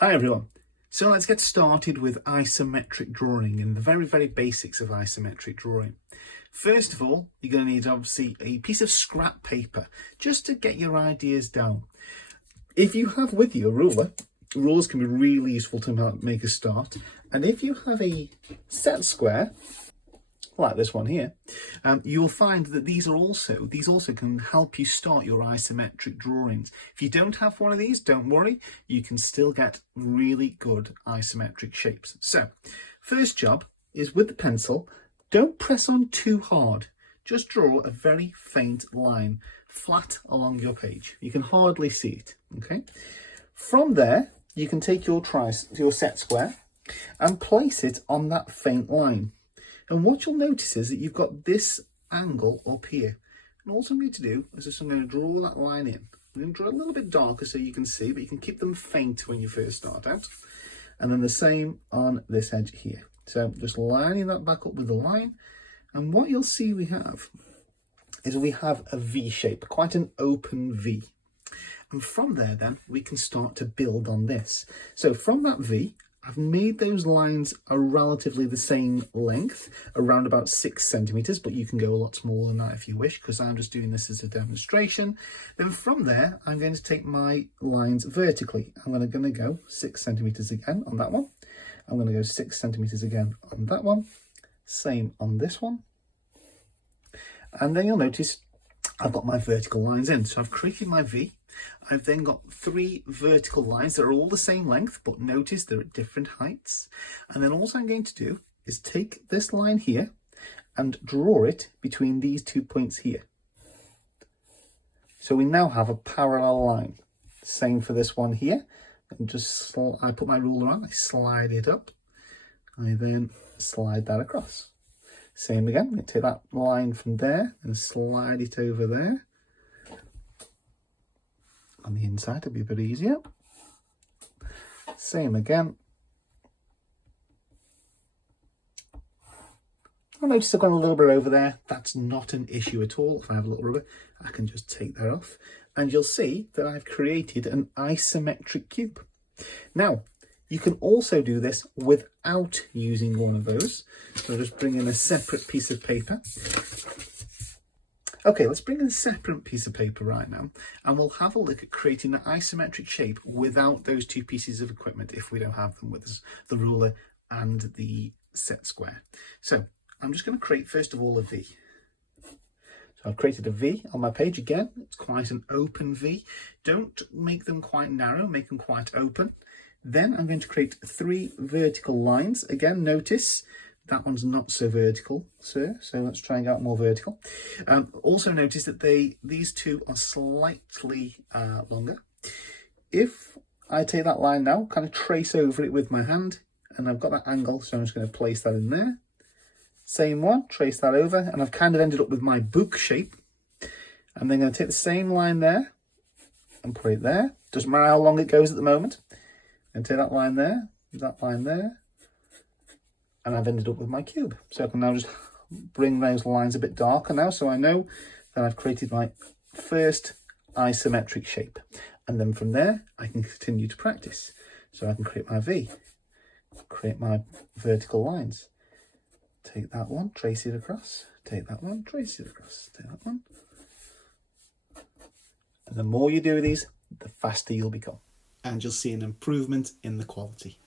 Hi everyone. So let's get started with isometric drawing and the very basics of isometric drawing. First of all, you're going to need obviously a piece of scrap paper just to get your ideas down. If you have with you a ruler, rulers can be really useful to make a start. And if you have a set square, like this one here, you'll find that these also can help you start your isometric drawings. If you don't have one of these, don't worry, you can still get really good isometric shapes. So, first job is with the pencil, don't press on too hard. Just draw a very faint line flat along your page. You can hardly see it, okay? From there, you can take your set square and place it on that faint line. And what you'll notice is that you've got this angle up here. And all I'm going to do is just I'm going to draw that line in. I'm going to draw it a little bit darker so you can see, but you can keep them faint when you first start out. And then the same on this edge here. So just lining that back up with the line. And what you'll see we have is we have a V shape, quite an open V. And from there then, we can start to build on this. So from that V, I've made those lines a relatively the same length, around about 6 centimeters, but you can go a lot smaller than that if you wish, because I'm just doing this as a demonstration. Then from there, I'm going to take my lines vertically. I'm going to go 6 centimeters again on that one. I'm going to go 6 centimeters again on that one. Same on this one. And then you'll notice I've got my vertical lines in. So I've created my V. I've then got 3 vertical lines that are all the same length, but notice they're at different heights. And then all I'm going to do is take this line here and draw it between these 2 points here. So we now have a parallel line. Same for this one here. And I put my ruler on, I slide it up. I then slide that across. Same again, I take that line from there and slide it over there. On the inside, it'll be a bit easier. Same again. I notice I've gone a little bit over there. That's not an issue at all. If I have a little rubber, I can just take that off. And you'll see that I've created an isometric cube. Now, you can also do this without using one of those. So I'll just bring in a separate piece of paper. Okay, let's bring in a separate piece of paper right now, and we'll have a look at creating an isometric shape without those 2 pieces of equipment if we don't have them with us, the ruler and the set square. So I'm just going to create, first of all, a V. So I've created a V on my page again. It's quite an open V. Don't make them quite narrow, make them quite open. Then I'm going to create 3 vertical lines. Again, notice that one's not so vertical, sir. So let's try and get more vertical. Also notice that these 2 are slightly longer. If I take that line now, kind of trace over it with my hand, and I've got that angle, so I'm just going to place that in there. Same one, trace that over, and I've kind of ended up with my book shape. I'm then going to take the same line there and put it there. Doesn't matter how long it goes at the moment. And take that line there, and I've ended up with my cube. So I can now just bring those lines a bit darker now, so I know that I've created my first isometric shape. And then from there, I can continue to practice. So I can create my V, create my vertical lines. Take that one, trace it across, take that one, trace it across, take that one. And the more you do these, the faster you'll become. And you'll see an improvement in the quality.